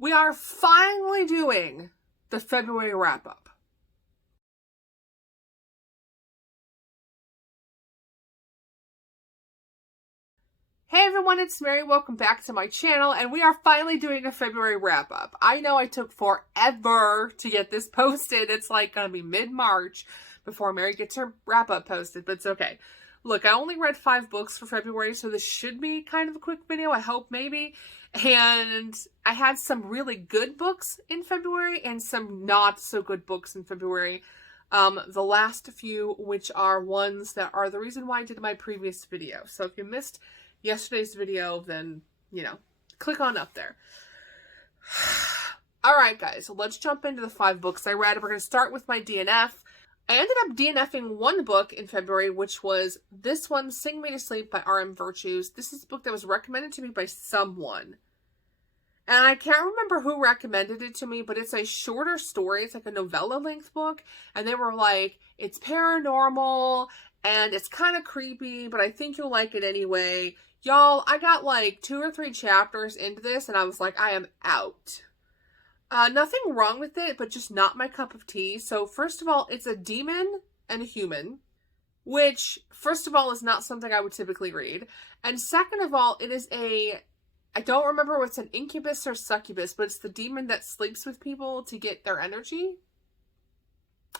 We are finally doing the February wrap-up. Hey everyone, it's Mary. Welcome back to my channel, and we are finally doing a February wrap-up. I know I took forever to get this posted. It's like gonna be mid-March before Mary gets her wrap-up posted, but it's okay. Look, I only read 5 books for February, so this should be kind of a quick video, I hope, maybe. And I had some really good books in February and some not so good books in February. The last few, which are ones that are the reason why I did my previous video. So if you missed yesterday's video, then, click on up there. Alright guys, so let's jump into the 5 books I read. We're going to start with my DNF. I ended up DNFing one book in February, which was this one, Sing Me to Sleep by R.M. Virtues. This is a book that was recommended to me by someone. And I can't remember who recommended it to me, but it's a shorter story. It's like a novella-length book. And they were like, it's paranormal, and it's kind of creepy, but I think you'll like it anyway. Y'all, I got like 2 or 3 chapters into this, and I was like, I am out. Nothing wrong with it, but just not my cup of tea. So first of all, it's a demon and a human, which first of all is not something I would typically read. And second of all, it is I don't remember what's an incubus or succubus, but it's the demon that sleeps with people to get their energy.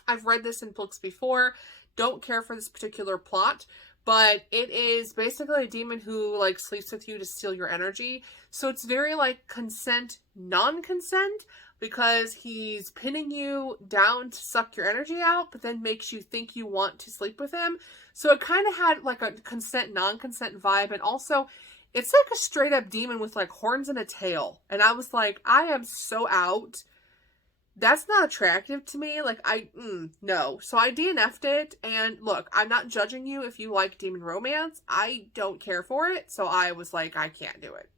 I've read this in books before. Don't care for this particular plot, but it is basically a demon who like sleeps with you to steal your energy. So it's very like consent, non-consent, because he's pinning you down to suck your energy out, but then makes you think you want to sleep with him. So it kind of had like a consent, non-consent vibe. And also it's like a straight up demon with like horns and a tail. And I was like, I am so out. That's not attractive to me. Like, no. So I DNF'd it, and look, I'm not judging you if you like demon romance. I don't care for it, so I was like, I can't do it.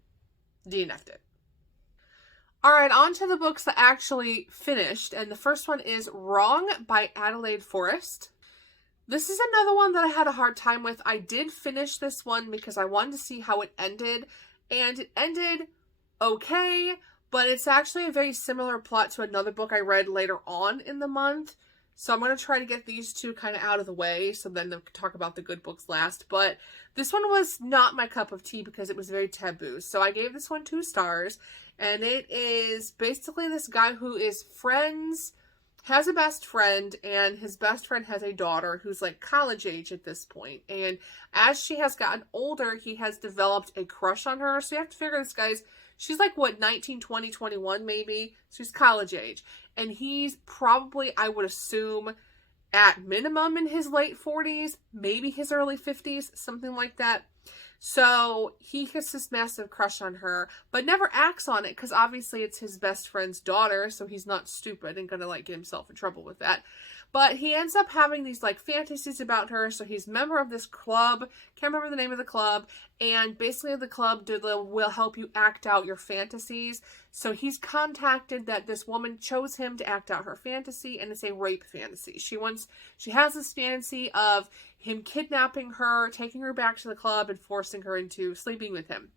DNF'd it. Alright, on to the books that actually finished, and the first one is Wrong by Adelaide Forrest. This is another one that I had a hard time with. I did finish this one because I wanted to see how it ended, and it ended okay. But it's actually a very similar plot to another book I read later on in the month. So I'm going to try to get these two kind of out of the way, so then they'll talk about the good books last. But this one was not my cup of tea because it was very taboo. So I gave this one 2 stars. And it is basically this guy who is has a best friend, and his best friend has a daughter who's like college age at this point. And as she has gotten older, he has developed a crush on her. So you have to figure this guy's... She's like, what, 19, 20, 21 maybe? So he's college age. And he's probably, I would assume, at minimum in his late 40s, maybe his early 50s, something like that. So he has this massive crush on her, but never acts on it because obviously it's his best friend's daughter, so he's not stupid and gonna like get himself in trouble with that. But he ends up having these like fantasies about her, so he's a member of this club, can't remember the name of the club, and basically the club will help you act out your fantasies. So he's contacted that this woman chose him to act out her fantasy, and it's a rape fantasy. She has this fantasy of him kidnapping her, taking her back to the club, and forcing her into sleeping with him.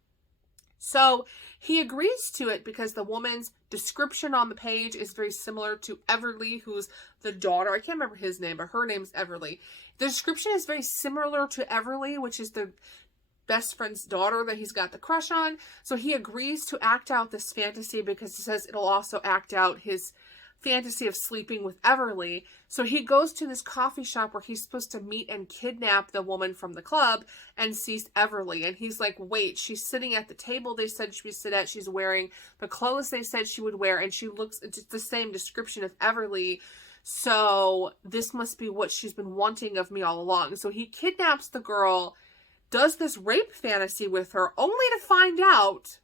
So he agrees to it because the woman's description on the page is very similar to Everly, who's the daughter. I can't remember his name, but her name's Everly. The description is very similar to Everly, which is the best friend's daughter that he's got the crush on. So he agrees to act out this fantasy because he says it'll also act out his fantasy of sleeping with Everly. So he goes to this coffee shop where he's supposed to meet and kidnap the woman from the club and sees Everly. And he's like, wait, she's sitting at the table they said she would sit at. She's wearing the clothes they said she would wear. And she looks, it's the same description of Everly. So this must be what she's been wanting of me all along. So he kidnaps the girl, does this rape fantasy with her, only to find out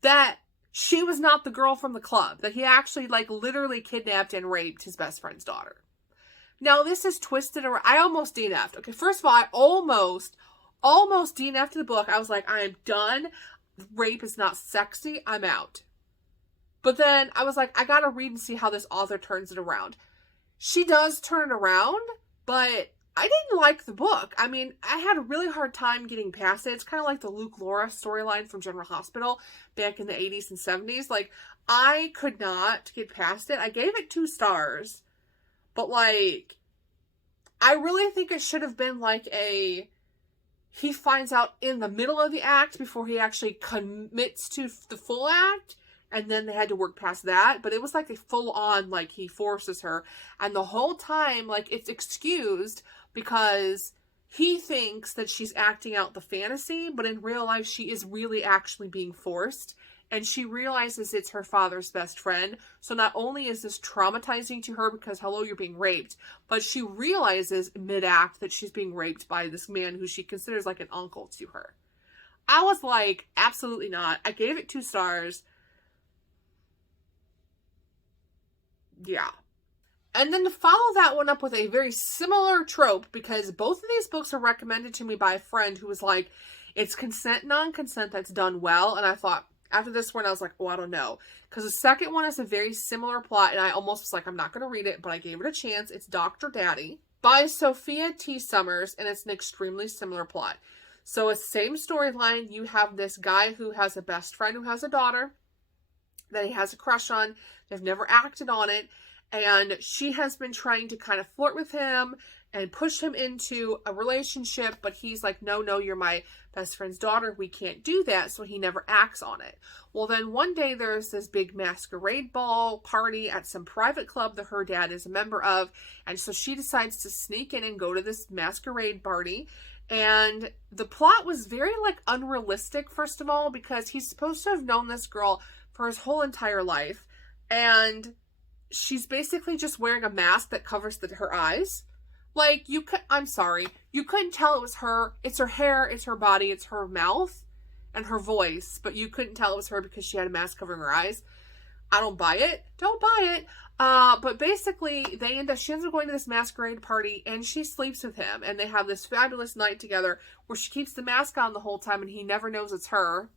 that she was not the girl from the club, that he actually like literally kidnapped and raped his best friend's daughter. Now this is twisted around. I almost DNF'd. Okay, first of all, I almost DNF'd the book. I was like, I am done. Rape is not sexy. I'm out. But then I was like, I gotta read and see how this author turns it around. She does turn it around, but I didn't like the book. I mean, I had a really hard time getting past it. It's kind of like the Luke Laura storyline from General Hospital back in the 80s and 70s. Like, I could not get past it. I gave it 2 stars. But, like, I really think it should have been like he finds out in the middle of the act before he actually commits to the full act. And then they had to work past that. But it was like a full on, like, he forces her. And the whole time, like, it's excused because he thinks that she's acting out the fantasy, but in real life, she is really actually being forced. And she realizes it's her father's best friend. So not only is this traumatizing to her because, hello, you're being raped, but she realizes mid-act that she's being raped by this man who she considers like an uncle to her. I was like, absolutely not. I gave it 2 stars. Yeah. And then to follow that one up with a very similar trope, because both of these books are recommended to me by a friend who was like, it's consent, non-consent that's done well. And I thought, after this one, I was like, oh, I don't know. Because the second one is a very similar plot, and I almost was like, I'm not going to read it, but I gave it a chance. It's Dr. Daddy by Sofia T. Summers, and it's an extremely similar plot. So it's the same storyline. You have this guy who has a best friend who has a daughter that he has a crush on. They've never acted on it. And she has been trying to kind of flirt with him and push him into a relationship. But he's like, no, you're my best friend's daughter. We can't do that. So he never acts on it. Well, then one day there's this big masquerade ball party at some private club that her dad is a member of. And so she decides to sneak in and go to this masquerade party. And the plot was very like unrealistic, first of all, because he's supposed to have known this girl for his whole entire life. And she's basically just wearing a mask that covers her eyes. Like, I'm sorry. You couldn't tell it was her. It's her hair, it's her body, it's her mouth, and her voice. But you couldn't tell it was her because she had a mask covering her eyes. I don't buy it. Don't buy it. But basically, she ends up going to this masquerade party, and she sleeps with him. And they have this fabulous night together where she keeps the mask on the whole time, and he never knows it's her.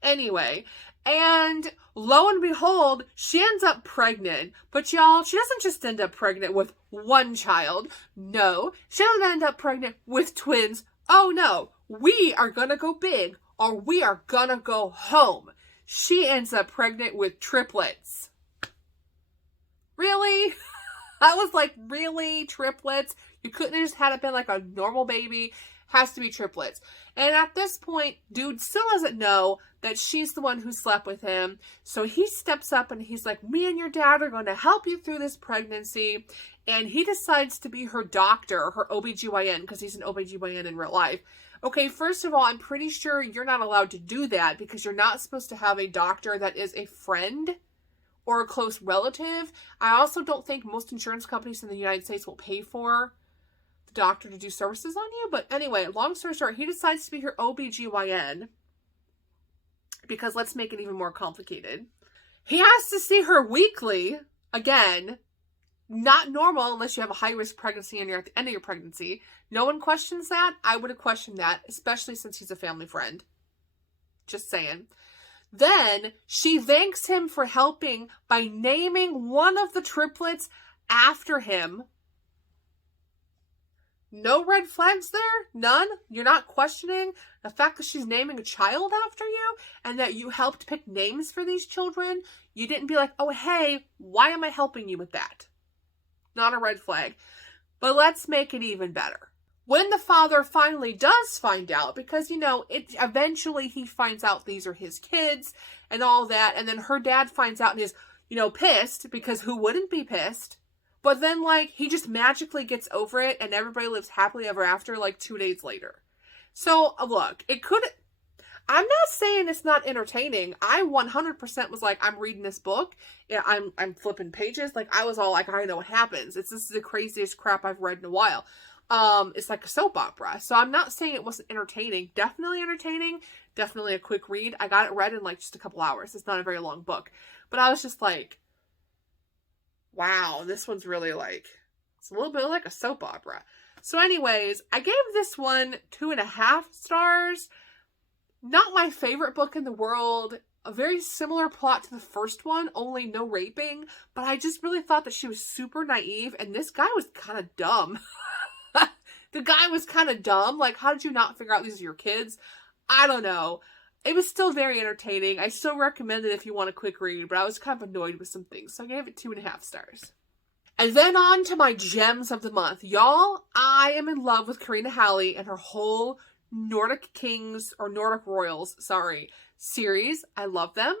Anyway, and lo and behold, she ends up pregnant. But y'all, she doesn't just end up pregnant with one child. No, she doesn't end up pregnant with twins. Oh no, we are gonna go big, or we are gonna go home. She ends up pregnant with triplets. Really? I was like, really? Triplets? You couldn't have just had it been like a normal baby. Has to be triplets. And at this point, dude still doesn't know that she's the one who slept with him. So he steps up and he's like, me and your dad are going to help you through this pregnancy. And he decides to be her doctor, her OBGYN, because he's an OBGYN in real life. Okay, first of all, I'm pretty sure you're not allowed to do that because you're not supposed to have a doctor that is a friend or a close relative. I also don't think most insurance companies in the United States will pay for the doctor to do services on you. But anyway, long story short, he decides to be her OBGYN because let's make it even more complicated. He has to see her weekly, again, not normal unless you have a high-risk pregnancy and you're at the end of your pregnancy. No one questions that. I would have questioned that, especially since he's a family friend. Just saying. Then she thanks him for helping by naming one of the triplets after him. No red flags there? None? You're not questioning the fact that she's naming a child after you and that you helped pick names for these children? You didn't be like, oh, hey, why am I helping you with that? Not a red flag. But let's make it even better. When the father finally does find out, because, eventually he finds out these are his kids and all that, and then her dad finds out and is, pissed, because who wouldn't be pissed? But then, he just magically gets over it and everybody lives happily ever after, 2 days later. So, look, I'm not saying it's not entertaining. I 100% was like, I'm reading this book. Yeah, I'm flipping pages. I was all like, I know what happens. This is the craziest crap I've read in a while. It's like a soap opera. So I'm not saying it wasn't entertaining. Definitely entertaining. Definitely a quick read. I got it read in just a couple hours. It's not a very long book. But I was just like, wow, this one's really it's a little bit like a soap opera. So anyways, I gave this one 2.5 stars. Not my favorite book in the world. a very similar plot to the first one, only no raping, but I just really thought that she was super naive, and this guy was kind of dumb. The guy was kind of dumb. Like, how did you not figure out these are your kids? I don't know. It was still very entertaining. I still recommend it if you want a quick read, but I was kind of annoyed with some things, so I gave it 2.5 stars. And then on to my gems of the month. Y'all, I am in love with Karina Halle and her whole Nordic Kings, or Nordic Royals, sorry, series. I love them.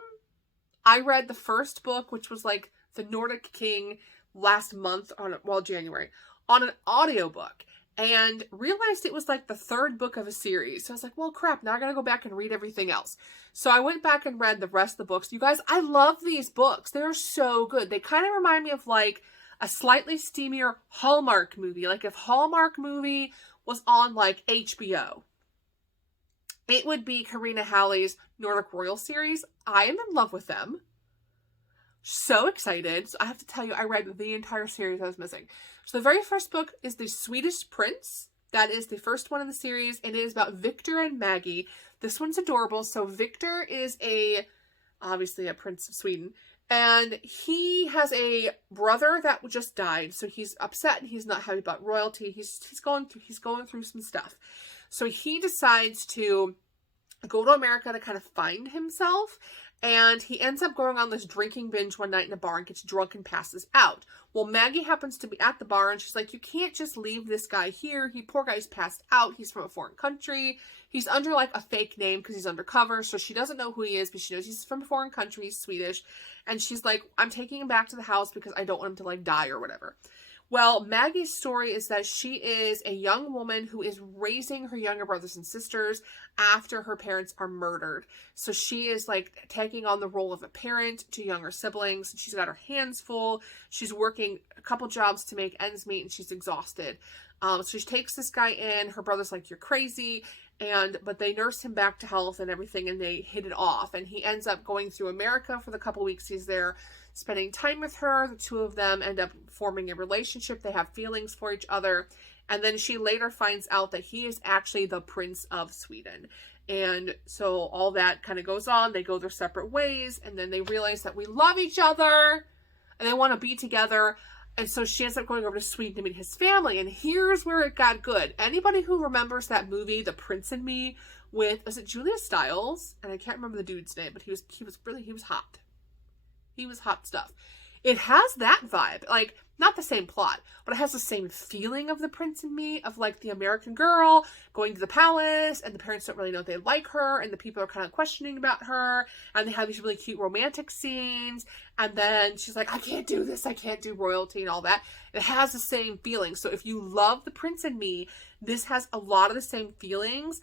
I read the first book, which was like the Nordic King, last month, January, on an audiobook, and realized it was like the third book of a series. So I was like, well, crap, now I gotta go back and read everything else. So I went back and read the rest of the books. You guys, I love these books. They're so good. They kind of remind me of like a slightly steamier Hallmark movie. Like if Hallmark movie was on like HBO, it would be Karina Halle's Nordic Royal series. I am in love with them. So excited. So I have to tell you, I read the entire series I was missing. So the very first book is The Swedish Prince. That is the first one in the series, and it is about Victor and Maggie. This one's adorable. So Victor is obviously a prince of Sweden, and he has a brother that just died. So he's upset and he's not happy about royalty. He's going through some stuff. So he decides to go to America to kind of find himself, and he ends up going on this drinking binge one night in a bar and gets drunk and passes out. Well, Maggie happens to be at the bar, and she's like, you can't just leave this guy here. Poor guy's passed out. He's from a foreign country. He's under like a fake name because he's undercover, so she doesn't know who he is, but she knows he's from a foreign country. He's Swedish, and she's like, I'm taking him back to the house because I don't want him to like die or whatever. Well, Maggie's story is that she is a young woman who is raising her younger brothers and sisters after her parents are murdered. So she is like taking on the role of a parent to younger siblings. She's got her hands full. She's working a couple jobs to make ends meet, and she's exhausted. So she takes this guy in. Her brother's like, you're crazy. But they nurse him back to health and everything, and they hit it off. And he ends up going through America for the couple weeks he's there, spending time with her. The two of them end up forming a relationship. They have feelings for each other. And then she later finds out that he is actually the Prince of Sweden. And so all that kind of goes on. They go their separate ways. And then they realize that we love each other and they want to be together. And so she ends up going over to Sweden to meet his family. And here's where it got good. Anybody who remembers that movie, The Prince and Me, was it Julia Stiles? And I can't remember the dude's name, but he was hot. He was hot stuff. It has that vibe. Like, not the same plot, but it has the same feeling of The Prince and Me, of like the American girl going to the palace, and the parents don't really know they like her, and the people are kind of questioning about her, and they have these really cute romantic scenes, and then she's like, I can't do this, I can't do royalty and all that. It has the same feeling. So if you love The Prince and Me, this has a lot of the same feelings.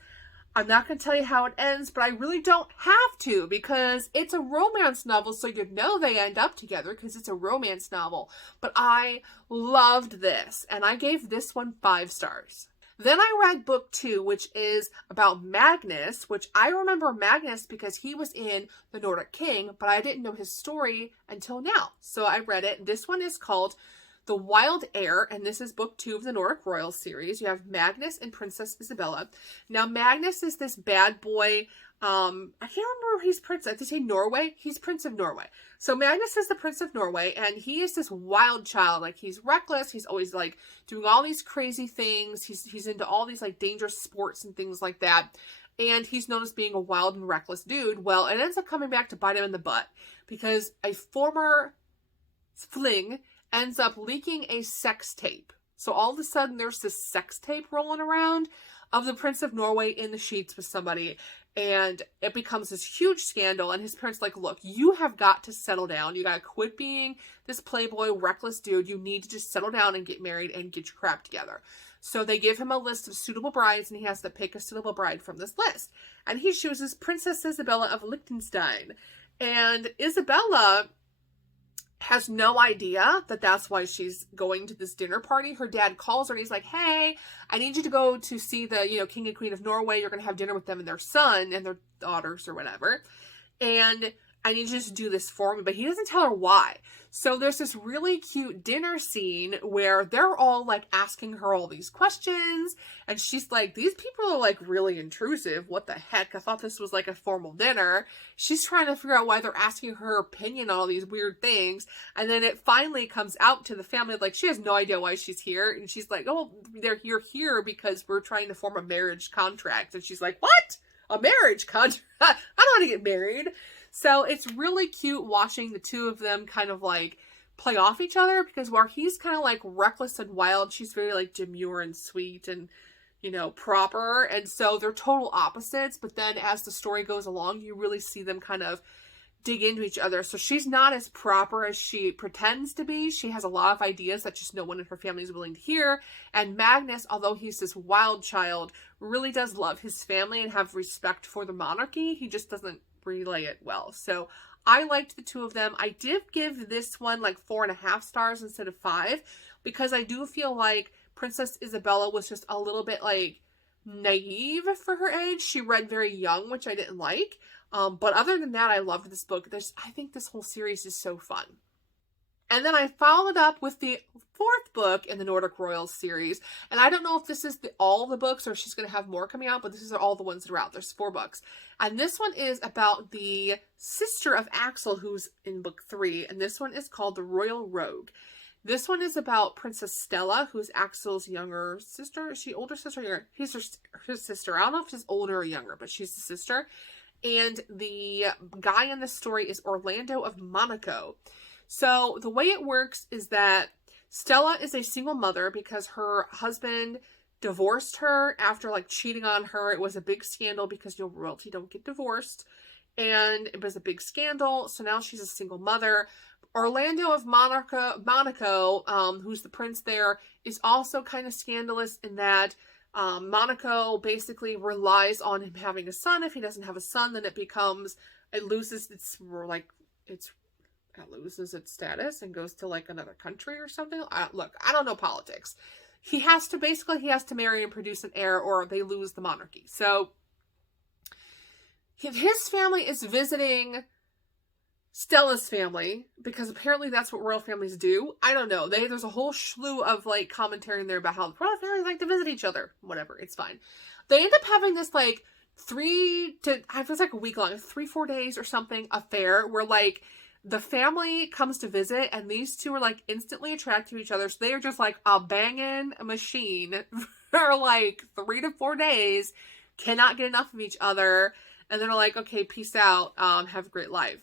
I'm not going to tell you how it ends, but I really don't have to, because it's a romance novel, so you'd know they end up together because it's a romance novel. But I loved this, and I gave this one 5 stars. Then I read book 2, which is about Magnus, which I remember Magnus because he was in The Nordic King, but I didn't know his story until now. So I read it. This one is called The Wild Heir, and this is book 2 of the Nordic Royal series. You have Magnus and Princess Isabella. Now, Magnus is this bad boy. I can't remember he's prince. Did they say Norway? He's Prince of Norway. So Magnus is the Prince of Norway, and he is this wild child. Like, he's reckless. He's always like doing all these crazy things. He's into all these like dangerous sports and things like that. And he's known as being a wild and reckless dude. Well, it ends up coming back to bite him in the butt because a former fling ends up leaking a sex tape. So all of a sudden there's this sex tape rolling around of the Prince of Norway in the sheets with somebody, and it becomes this huge scandal, and his parents like, look, you have got to settle down. You got to quit being this playboy, reckless dude. You need to just settle down and get married and get your crap together. So they give him a list of suitable brides, and he has to pick a suitable bride from this list. And he chooses Princess Isabella of Liechtenstein. And Isabella has no idea that that's why she's going to this dinner party. Her dad calls her and he's like, hey, I need you to go to see the, King and Queen of Norway. You're going to have dinner with them and their son and their daughters or whatever. And I need you to do this for me, but he doesn't tell her why. So there's this really cute dinner scene where they're all like asking her all these questions, and she's like, these people are like really intrusive. What the heck? I thought this was like a formal dinner. She's trying to figure out why they're asking her opinion on all these weird things. And then it finally comes out to the family, like she has no idea why she's here. And she's like, oh, you're here because we're trying to form a marriage contract. And she's like, what? A marriage contract? I don't want to get married. So it's really cute watching the two of them kind of like play off each other, because while he's kind of like reckless and wild, she's very like demure and sweet and, you know, proper. And so they're total opposites. But then as the story goes along, you really see them kind of dig into each other. So she's not as proper as she pretends to be. She has a lot of ideas that just no one in her family is willing to hear. And Magnus, although he's this wild child, really does love his family and have respect for the monarchy. He just doesn't relay it well. So I liked the two of them. I did give this one like 4.5 stars instead of 5, because I do feel like Princess Isabella was just a little bit like naive for her age. She read very young, which I didn't like. But other than that, I loved this book. I think this whole series is so fun. And then I followed up with the 4th book in the Nordic Royals series. And I don't know if this is all the books or if she's going to have more coming out, but this is all the ones that are out. There's 4 books. And this one is about the sister of Axel, who's in book 3. And this one is called The Royal Rogue. This one is about Princess Stella, who's Axel's younger sister. Is she older sister or younger? He's her sister. I don't know if she's older or younger, but she's the sister. And the guy in the story is Orlando of Monaco. So the way it works is that Stella is a single mother because her husband divorced her after like cheating on her. It was a big scandal because, you know, royalty don't get divorced. And it was a big scandal. So now she's a single mother. Orlando of Monaco, who's the prince there, is also kind of scandalous in that Monaco basically relies on him having a son. If he doesn't have a son, then it loses its status and goes to like another country or something. Look, I don't know politics. He has to marry and produce an heir, or they lose the monarchy. So his family is visiting Stella's family, because apparently that's what royal families do. I don't know. There's a whole slew of like commentary in there about how royal families like to visit each other. Whatever, it's fine. They end up having this like 3-4 days or something affair where like the family comes to visit, and these two are like instantly attracted to each other. So they are just like a banging machine for like 3 to 4 days, cannot get enough of each other, and then are like, okay, peace out, have a great life.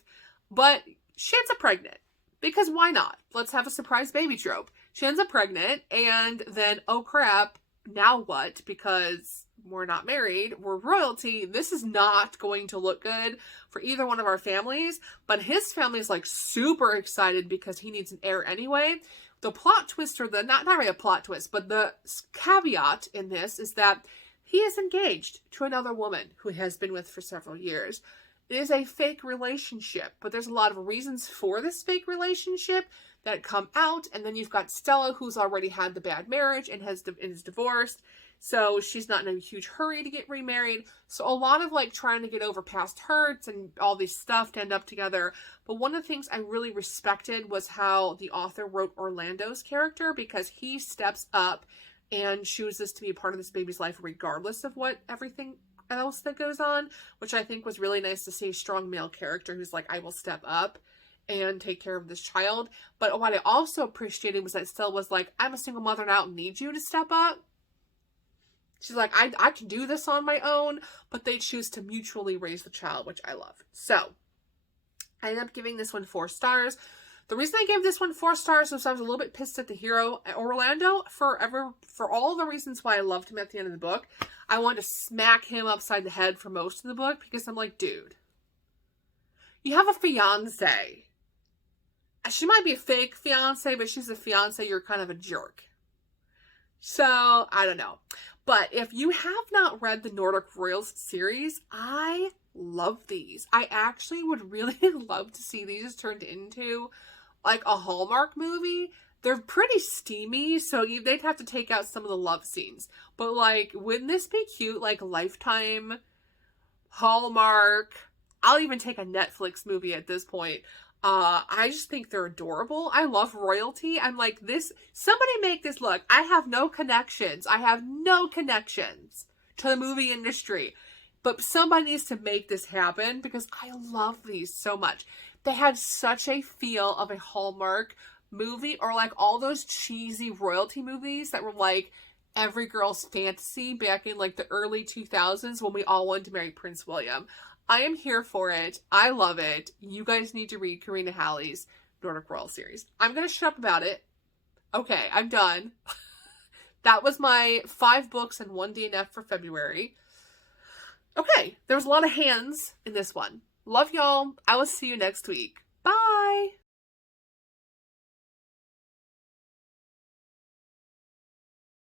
But she ends up pregnant, because why not? Let's have a surprise baby trope. She ends up pregnant, and then, oh crap, now what? Because we're not married, we're royalty. This is not going to look good for either one of our families. But his family is like super excited because he needs an heir anyway. The plot twist, or not really a plot twist, but the caveat in this is that he is engaged to another woman who he has been with for several years. It is a fake relationship, but there's a lot of reasons for this fake relationship that come out. And then you've got Stella, who's already had the bad marriage and is divorced. So she's not in a huge hurry to get remarried. So a lot of like trying to get over past hurts and all this stuff to end up together. But one of the things I really respected was how the author wrote Orlando's character, because he steps up and chooses to be a part of this baby's life regardless of what everything else that goes on, which I think was really nice to see a strong male character who's like, I will step up and take care of this child. But what I also appreciated was that Stella was like, I'm a single mother and I don't need you to step up. She's like, I can do this on my own, but they choose to mutually raise the child, which I love. So I ended up giving this one 4 stars. The reason I gave this one 4 stars was I was a little bit pissed at the hero, Orlando, for all the reasons why I loved him at the end of the book. I wanted to smack him upside the head for most of the book, because I'm like, dude, you have a fiance. She might be a fake fiance, but she's a fiance. You're kind of a jerk. So, I don't know. But if you have not read the Nordic Royals series, I love these. I actually would really love to see these turned into like a Hallmark movie. They're pretty steamy, so they'd have to take out some of the love scenes. But like, wouldn't this be cute? Like Lifetime, Hallmark, I'll even take a Netflix movie at this point. I just think they're adorable. I love royalty. I'm like, somebody make this. Look, I have no connections. To the movie industry. But somebody needs to make this happen because I love these so much. They had such a feel of a Hallmark movie, or like all those cheesy royalty movies that were like every girl's fantasy back in like the early 2000s when we all wanted to marry Prince William. I am here for it. I love it. You guys need to read Karina Halle's Nordic Royal series. I'm going to shut up about it. Okay, I'm done. That was my 5 books and 1 DNF for February. Okay, there was a lot of hands in this one. Love y'all. I will see you next week. Bye!